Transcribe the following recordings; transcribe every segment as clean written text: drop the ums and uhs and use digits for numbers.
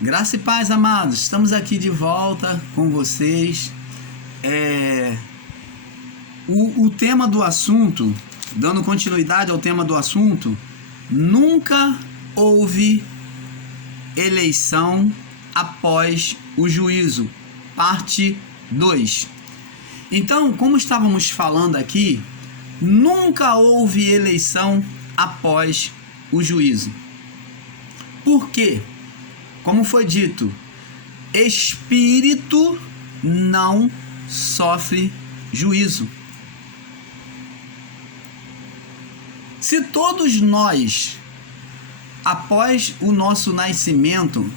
Graça e paz, amados. Estamos aqui de volta com vocês. O tema do assunto, dando continuidade ao tema do assunto, nunca houve eleição após o juízo, parte 2. Então, como estávamos falando aqui, nunca houve eleição após o juízo. Por quê? Como foi dito, espírito não sofre juízo. Se todos nós, após o nosso nascimento,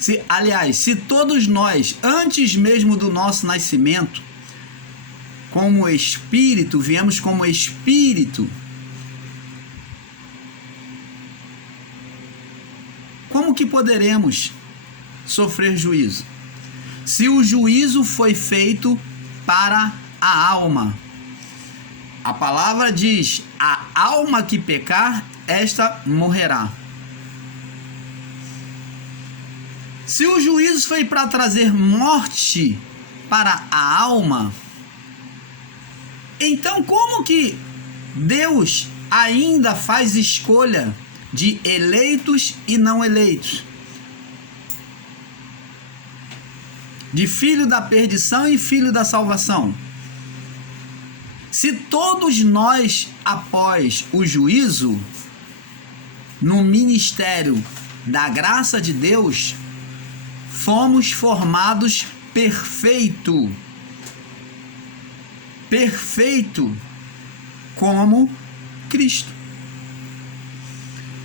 se todos nós, antes mesmo do nosso nascimento, como espírito, viemos como espírito, como que poderemos sofrer juízo? Se o juízo foi feito para a alma. A palavra diz: a alma que pecar, esta morrerá. Se o juízo foi para trazer morte para a alma, então como que Deus ainda faz escolha de eleitos e não eleitos, de filho da perdição e filho da salvação? Se todos nós, após o juízo, no ministério da graça de Deus, fomos formados perfeito como Cristo.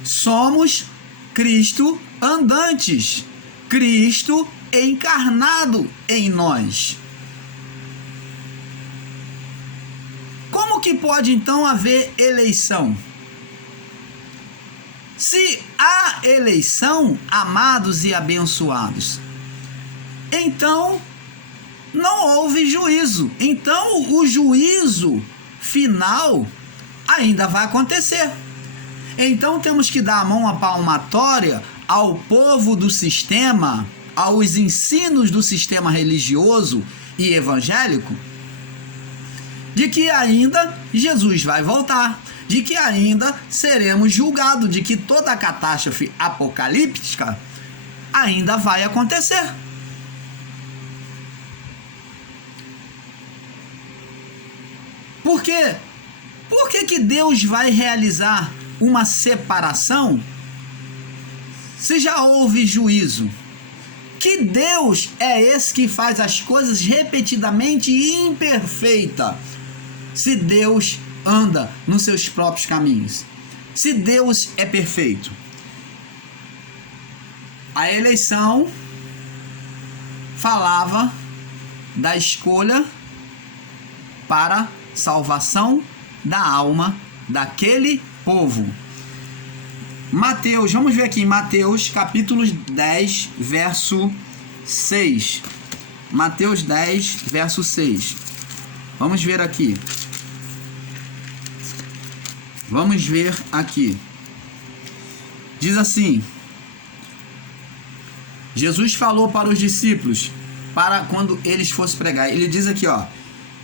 Somos Cristo andantes, Cristo encarnado em nós. Como que pode então haver eleição? Se há eleição, amados e abençoados, então não houve juízo. Então o juízo final ainda vai acontecer. Então temos que dar a mão à palmatória ao povo do sistema, aos ensinos do sistema religioso e evangélico, de que ainda Jesus vai voltar, de que ainda seremos julgados, de que toda a catástrofe apocalíptica ainda vai acontecer. Por quê? Por que Deus vai realizar uma separação se já houve juízo? Que Deus é esse que faz as coisas repetidamente imperfeita? Se Deus anda nos seus próprios caminhos, se Deus é perfeito. A eleição falava da escolha para salvação da alma daquele povo. Mateus, vamos ver aqui, Mateus capítulo 10, verso 6. Mateus 10, verso 6. Vamos ver aqui. Vamos ver aqui. Diz assim: Jesus falou para os discípulos, para quando eles fossem pregar. Ele diz aqui, ó: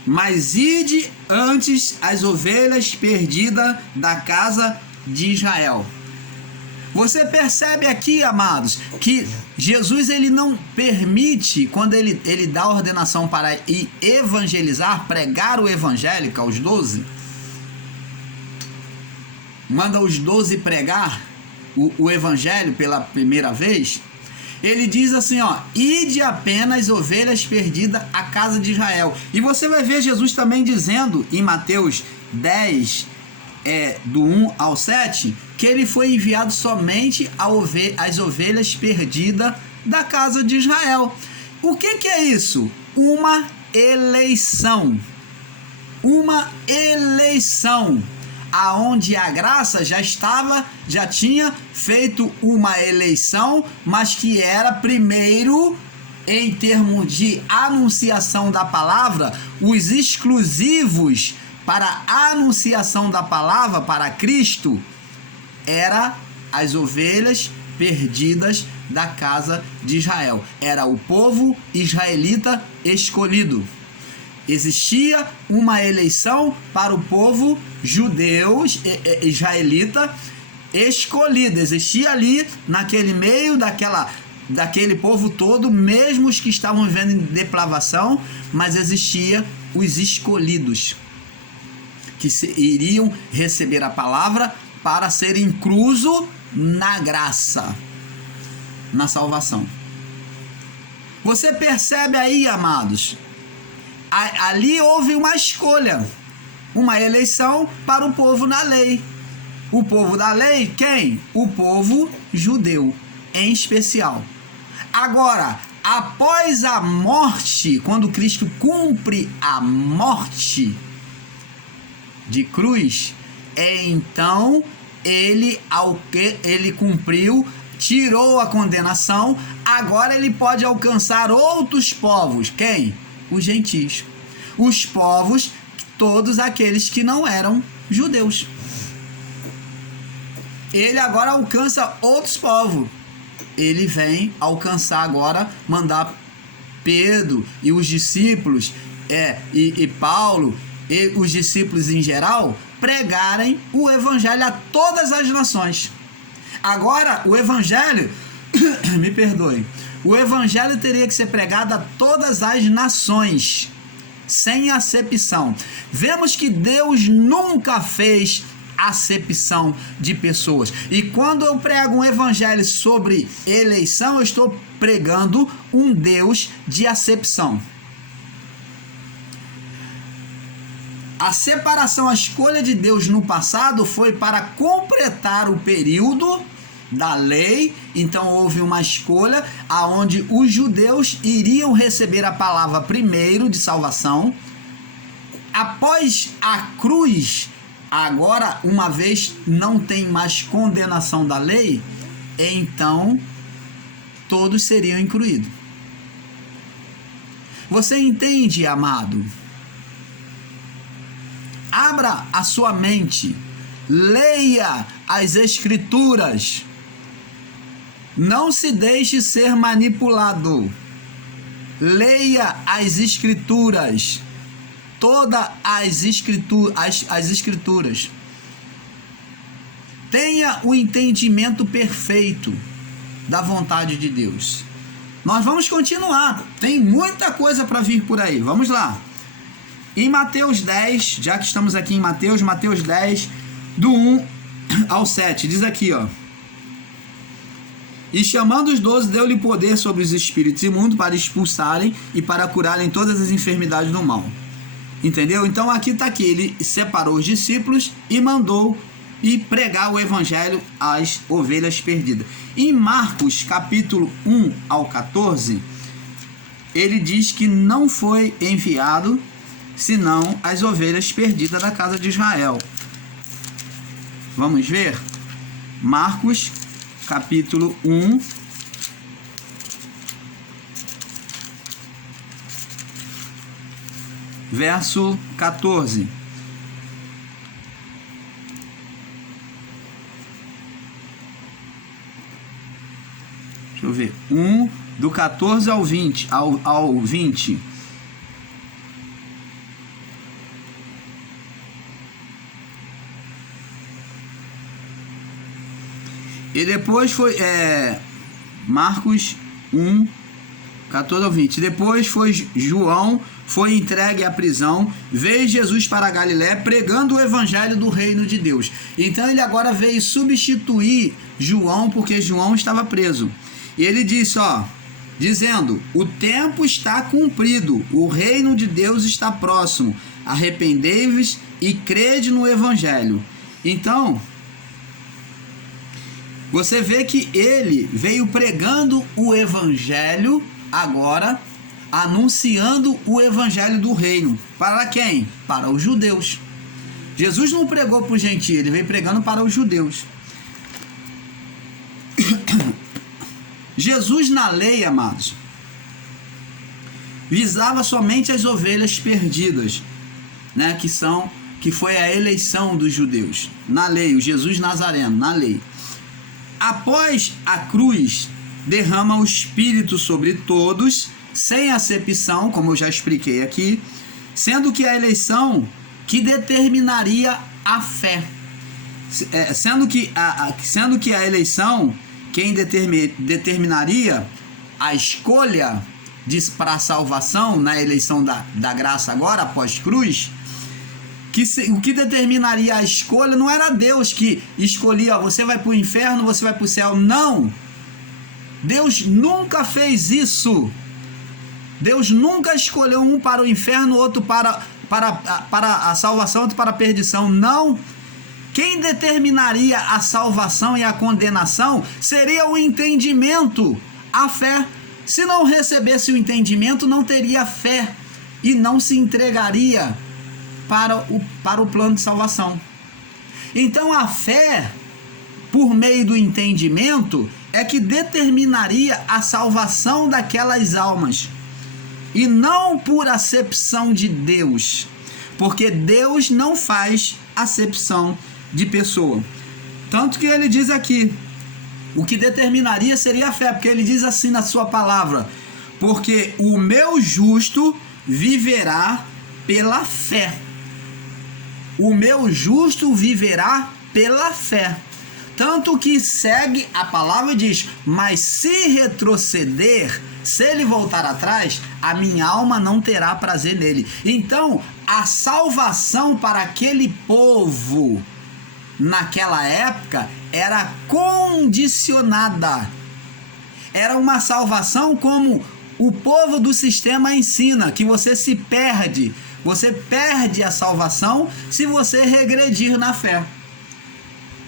mas ide antes as ovelhas perdidas da casa de Israel. Você percebe aqui, amados, que Jesus ele não permite, quando ele dá a ordenação para ir evangelizar, pregar o evangelho aos 12, manda os 12 pregar o evangelho pela primeira vez. Ele diz assim, ó: ide apenas ovelhas perdidas à casa de Israel. E você vai ver Jesus também dizendo em Mateus 10, do 1 ao 7, que ele foi enviado somente às ovelhas perdidas da casa de Israel. O que é isso? Uma eleição. Uma eleição. Aonde a graça já tinha feito uma eleição, mas que era primeiro, em termos de anunciação da palavra, os exclusivos para a anunciação da palavra para Cristo era as ovelhas perdidas da casa de Israel. Era o povo israelita escolhido. Existia uma eleição para o povo judeu israelita escolhido. Existia ali, naquele meio daquele povo todo, mesmo os que estavam vivendo em depravação, mas existia os escolhidos, que iriam receber a palavra para ser incluso na graça, na salvação. Você percebe aí, amados? Ali houve uma escolha, uma eleição para o povo na lei. O povo da lei, quem? O povo judeu, em especial. Agora, após a morte, quando Cristo cumpre a morte de cruz, então ele cumpriu, tirou a condenação, agora ele pode alcançar outros povos. Quem? Os gentios. Os povos, todos aqueles que não eram judeus. Ele agora alcança outros povos. Ele vem alcançar agora, mandar Pedro e os discípulos, e Paulo e os discípulos em geral, pregarem o evangelho a todas as nações. Agora, o evangelho, me perdoem, o evangelho teria que ser pregado a todas as nações, sem acepção. Vemos que Deus nunca fez acepção de pessoas. E quando eu prego um evangelho sobre eleição, eu estou pregando um Deus de acepção. A separação, a escolha de Deus no passado foi para completar o período da lei. Então houve uma escolha aonde os judeus iriam receber a palavra primeiro de salvação. Após a cruz, agora, uma vez não tem mais condenação da lei, então todos seriam incluídos. Você entende, amado? Abra a sua mente, leia as Escrituras, não se deixe ser manipulado, leia as Escrituras, todas as Escrituras. Tenha o entendimento perfeito da vontade de Deus. Nós vamos continuar, tem muita coisa para vir por aí, vamos lá. Em Mateus 10, já que estamos aqui em Mateus 10, do 1 ao 7, diz aqui, ó: E chamando os 12, deu-lhe poder sobre os espíritos imundos para expulsarem e para curarem todas as enfermidades do mal. Entendeu? Então aqui está aqui, ele separou os discípulos e mandou pregar o evangelho às ovelhas perdidas. Em Marcos capítulo 1 ao 14, ele diz que não foi enviado senão as ovelhas perdidas da casa de Israel. Vamos ver? Marcos capítulo 1, verso 14. Deixa eu ver. 1, do 14 ao 20. Ao 20. E depois foi Marcos 1, 14 ao 20. Depois foi João, foi entregue à prisão, veio Jesus para a Galiléia pregando o evangelho do reino de Deus. Então ele agora veio substituir João, porque João estava preso. E ele disse, dizendo: o tempo está cumprido, o reino de Deus está próximo, arrependei-vos e crede no evangelho. Então, você vê que ele veio pregando o evangelho agora, anunciando o evangelho do reino. Para quem? Para os judeus. Jesus não pregou para os gentios, ele veio pregando para os judeus. Jesus na lei, amados, visava somente as ovelhas perdidas, né, que foi a eleição dos judeus. Na lei, o Jesus Nazareno, na lei. após a cruz, derrama o Espírito sobre todos, sem acepção, como eu já expliquei aqui, sendo que a eleição que determinaria a fé, sendo que a eleição quem determinaria a escolha para a salvação na eleição da graça agora, após cruz, o que determinaria a escolha não era Deus que escolhia, você vai para o inferno, você vai para o céu. Não! Deus nunca fez isso. Deus nunca escolheu um para o inferno, outro para a salvação, outro para a perdição. Não! Quem determinaria a salvação e a condenação seria o entendimento, a fé. Se não recebesse o entendimento, não teria fé e não se entregaria para o plano de salvação. Então a fé, por meio do entendimento, é que determinaria a salvação daquelas almas, e não por acepção de Deus, porque Deus não faz acepção de pessoa. Tanto que ele diz aqui, o que determinaria seria a fé, porque ele diz assim na sua palavra: porque o meu justo viverá pela fé. O meu justo viverá pela fé. Tanto que segue a palavra e diz: mas se retroceder, se ele voltar atrás, a minha alma não terá prazer nele. Então, a salvação para aquele povo naquela época era condicionada. Era uma salvação como o povo do sistema ensina, que você se perde. Você perde a salvação se você regredir na fé.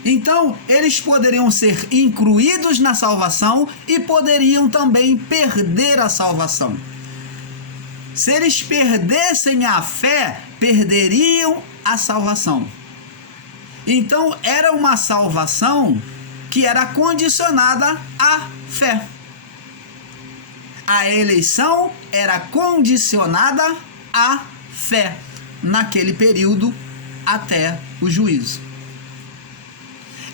Então, eles poderiam ser incluídos na salvação e poderiam também perder a salvação. Se eles perdessem a fé, perderiam a salvação. Então, era uma salvação que era condicionada à fé. A eleição era condicionada à fé naquele período até o juízo.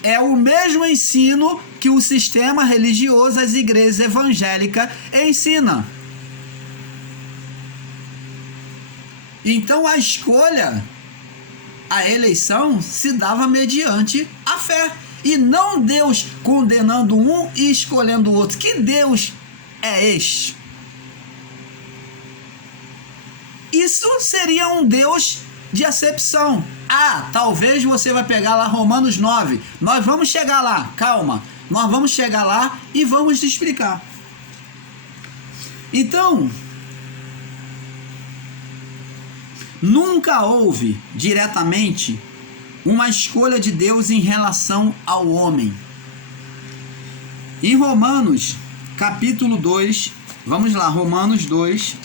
É o mesmo ensino que o sistema religioso, as igrejas evangélicas ensinam. Então a escolha, a eleição se dava mediante a fé, e não Deus condenando um e escolhendo o outro. Que Deus é este? Isso seria um Deus de acepção. Ah, talvez você vai pegar lá Romanos 9. Nós vamos chegar lá, calma. Nós vamos chegar lá e vamos te explicar. Então, nunca houve diretamente uma escolha de Deus em relação ao homem. Em Romanos, capítulo 2, vamos lá, Romanos 2.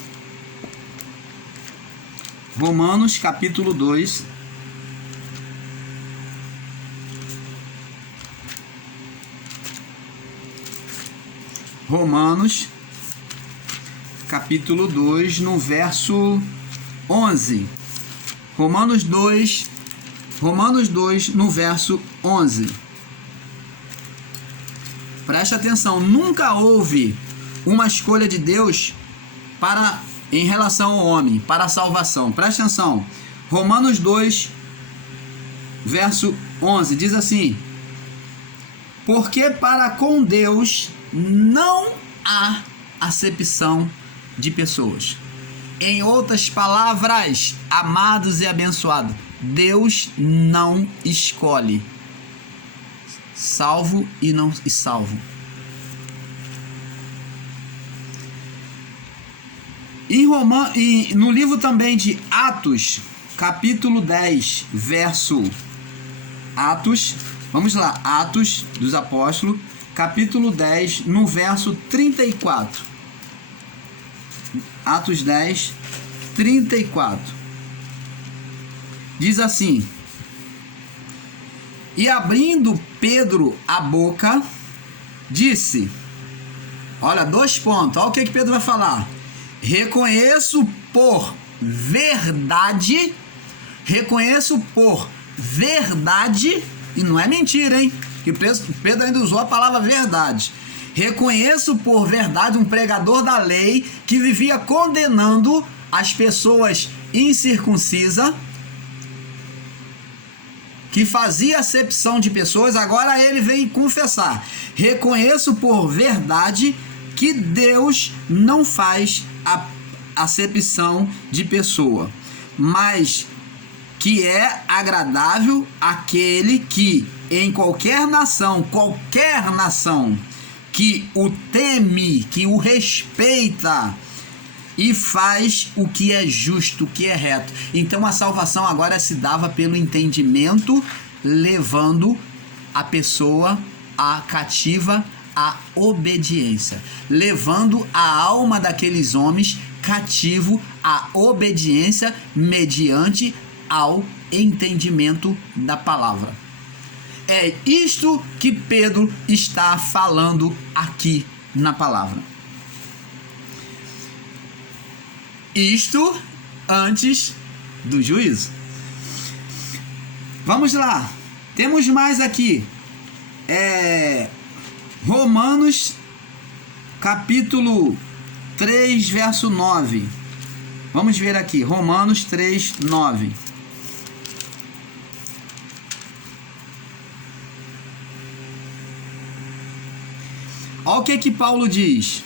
Romanos, capítulo 2. Romanos, capítulo 2, no verso 11. Romanos 2, no verso 11. Preste atenção, nunca houve uma escolha de Deus em relação ao homem, para a salvação. Preste atenção. Romanos 2, verso 11, diz assim: porque para com Deus não há acepção de pessoas. Em outras palavras, amados e abençoados, Deus não escolhe salvo e não salvo. E no livro também de Atos, capítulo 10, verso Atos, vamos lá, Atos dos Apóstolos, capítulo 10, no verso 34. Atos 10, 34. Diz assim: e abrindo Pedro a boca, disse, olha, 2 pontos, olha o que Pedro vai falar. Reconheço por verdade, e não é mentira, hein? que Pedro ainda usou a palavra verdade. Reconheço por verdade um pregador da lei que vivia condenando as pessoas incircuncisas, que fazia acepção de pessoas. Agora ele vem confessar: reconheço por verdade que Deus não faz a acepção de pessoa, mas que é agradável aquele que em qualquer nação, que o teme, que o respeita e faz o que é justo, o que é reto. Então a salvação agora se dava pelo entendimento, levando a pessoa cativa à obediência, levando a alma daqueles homens cativo à obediência mediante ao entendimento da palavra. É isto que Pedro está falando aqui na palavra. Isto antes do juízo. Vamos lá. Temos mais aqui. Romanos capítulo 3, verso 9. Vamos ver aqui. Romanos 3, 9. Olha o que Paulo diz.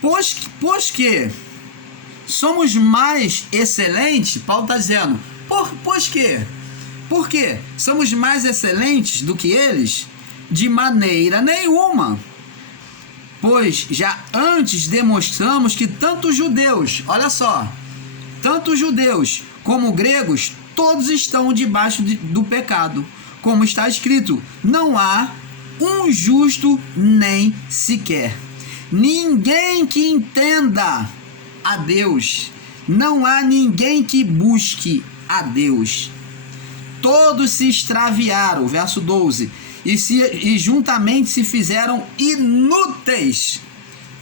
Pois que somos mais excelentes, Paulo está dizendo, pois que? Por quê? Somos mais excelentes do que eles? De maneira nenhuma. Pois já antes demonstramos que tanto judeus, olha só, tanto judeus como gregos, todos estão debaixo do pecado. Como está escrito, não há um justo nem sequer. Ninguém que entenda a Deus. Não há ninguém que busque a Deus. Todos se extraviaram, verso 12, e juntamente se fizeram inúteis.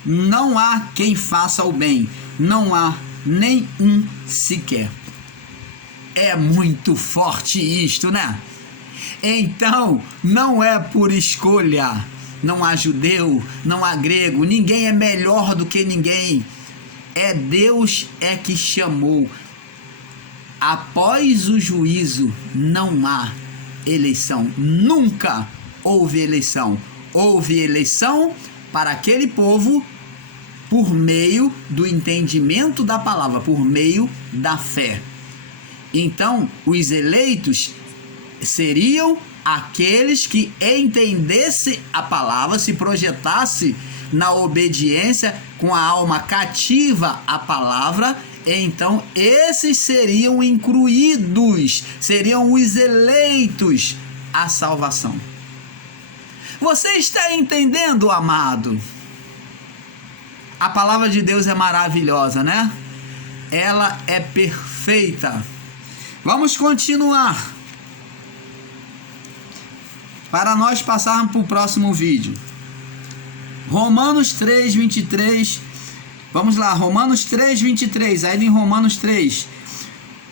Não há quem faça o bem, não há nenhum sequer. É muito forte isto, né? Então, não é por escolha. Não há judeu, não há grego, ninguém é melhor do que ninguém. É Deus que chamou. Após o juízo não há eleição. Nunca houve eleição. Houve eleição para aquele povo por meio do entendimento da palavra, por meio da fé. Então, os eleitos seriam aqueles que entendessem a palavra, se projetassem na obediência com a alma cativa à palavra. Então esses seriam incluídos, seriam os eleitos à salvação. Você está entendendo, amado? A palavra de Deus é maravilhosa, né? Ela é perfeita. Vamos continuar, para nós passarmos para o próximo vídeo. Romanos 3, 23. Vamos lá, Romanos 3, 23. Aí em Romanos 3.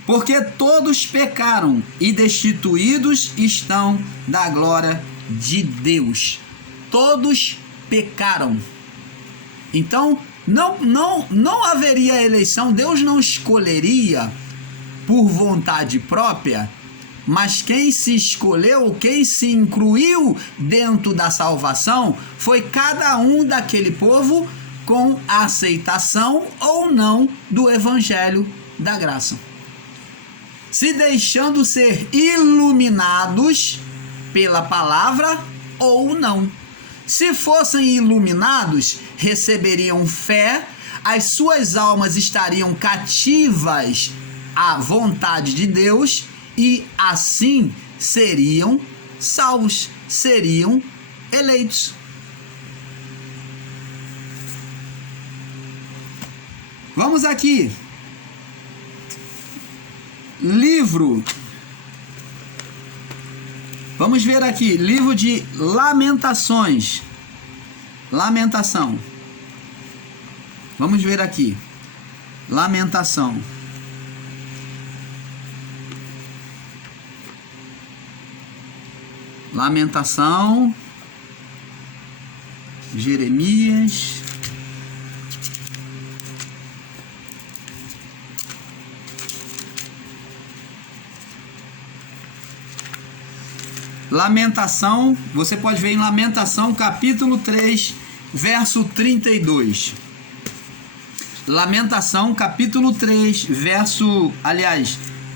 Porque todos pecaram e destituídos estão da glória de Deus. Todos pecaram. Então, não haveria eleição. Deus não escolheria por vontade própria. Mas quem se escolheu, quem se incluiu dentro da salvação, foi cada um daquele povo com a aceitação ou não do evangelho da graça. Se deixando ser iluminados pela palavra ou não. Se fossem iluminados, receberiam fé, as suas almas estariam cativas à vontade de Deus, e assim seriam salvos, seriam eleitos. Vamos aqui. Livro. Vamos ver aqui. Livro de Lamentações. Lamentação. Vamos ver aqui. Lamentação. Lamentação, Jeremias, Lamentação, você pode ver em Lamentação capítulo 3, verso 32. Lamentação capítulo 3,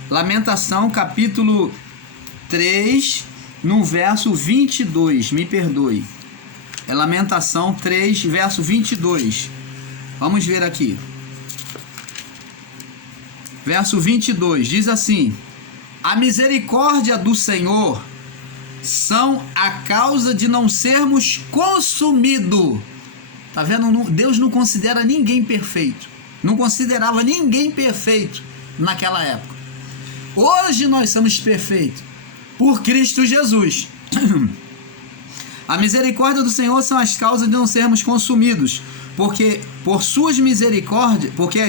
Lamentação capítulo 3, no verso 22, me perdoe. É Lamentação 3, verso 22. Vamos ver aqui. Verso 22, diz assim: a misericórdia do Senhor são a causa de não sermos consumidos. Tá vendo? Deus não considera ninguém perfeito. Não considerava ninguém perfeito naquela época. Hoje nós somos perfeitos por Cristo Jesus. A misericórdia do Senhor são as causas de não sermos consumidos, porque as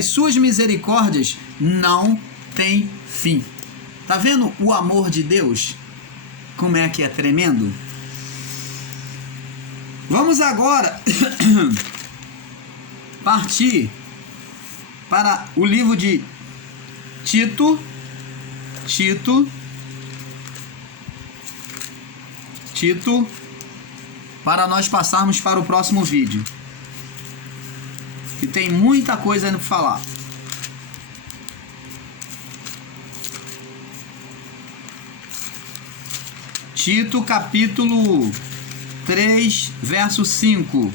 suas misericórdias não têm fim. Tá vendo o amor de Deus? Como é que é tremendo? Vamos agora partir para o livro de Tito, para nós passarmos para o próximo vídeo, que tem muita coisa ainda para falar. Tito capítulo 3, verso 5.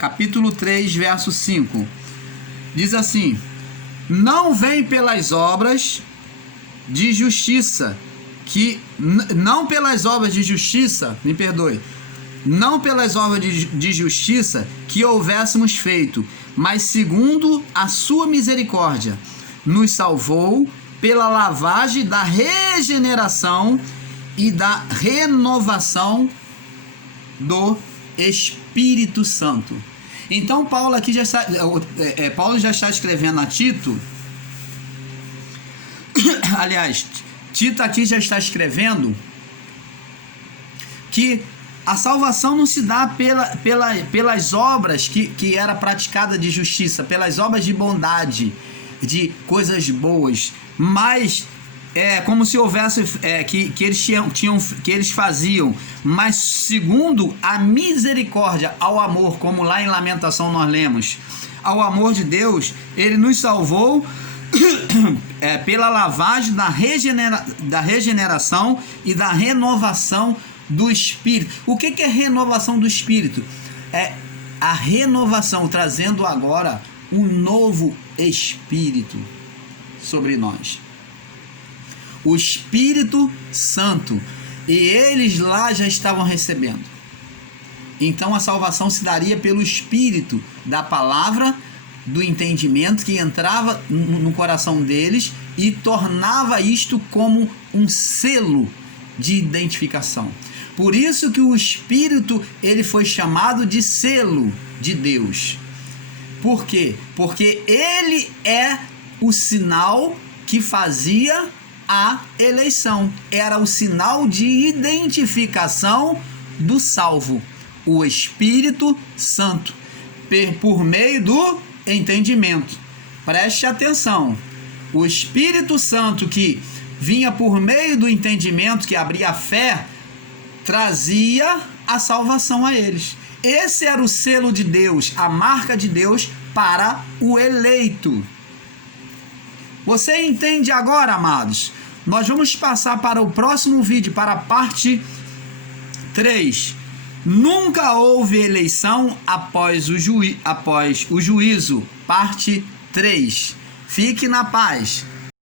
Capítulo 3, verso 5. Diz assim: não vem pelas obras de justiça não pelas obras de justiça que houvéssemos feito, mas segundo a sua misericórdia nos salvou pela lavagem da regeneração e da renovação do Espírito Santo. Então Paulo aqui já está escrevendo a Tito. Aliás, Tito aqui já está escrevendo que a salvação não se dá pelas obras que era praticada de justiça, pelas obras de bondade, de coisas boas, mas como se houvesse que eles faziam, mas segundo a misericórdia, ao amor, como lá em Lamentação nós lemos, ao amor de Deus, ele nos salvou pela lavagem da regeneração e da renovação do Espírito. O que é renovação do Espírito? É a renovação, trazendo agora um novo Espírito sobre nós, o Espírito Santo, e eles lá já estavam recebendo. Então a salvação se daria pelo Espírito da palavra, do entendimento que entrava no coração deles e tornava isto como um selo de identificação. Por isso que o Espírito ele foi chamado de selo de Deus. Por quê? Porque ele é o sinal que fazia a eleição. Era o sinal de identificação do salvo, o Espírito Santo, por meio do entendimento. Preste atenção. O Espírito Santo que vinha por meio do entendimento, que abria a fé, trazia a salvação a eles. Esse era o selo de Deus, a marca de Deus para o eleito. Você entende agora, amados? Nós vamos passar para o próximo vídeo, para a parte 3. Nunca houve eleição após o juízo. Parte 3. Fique na paz.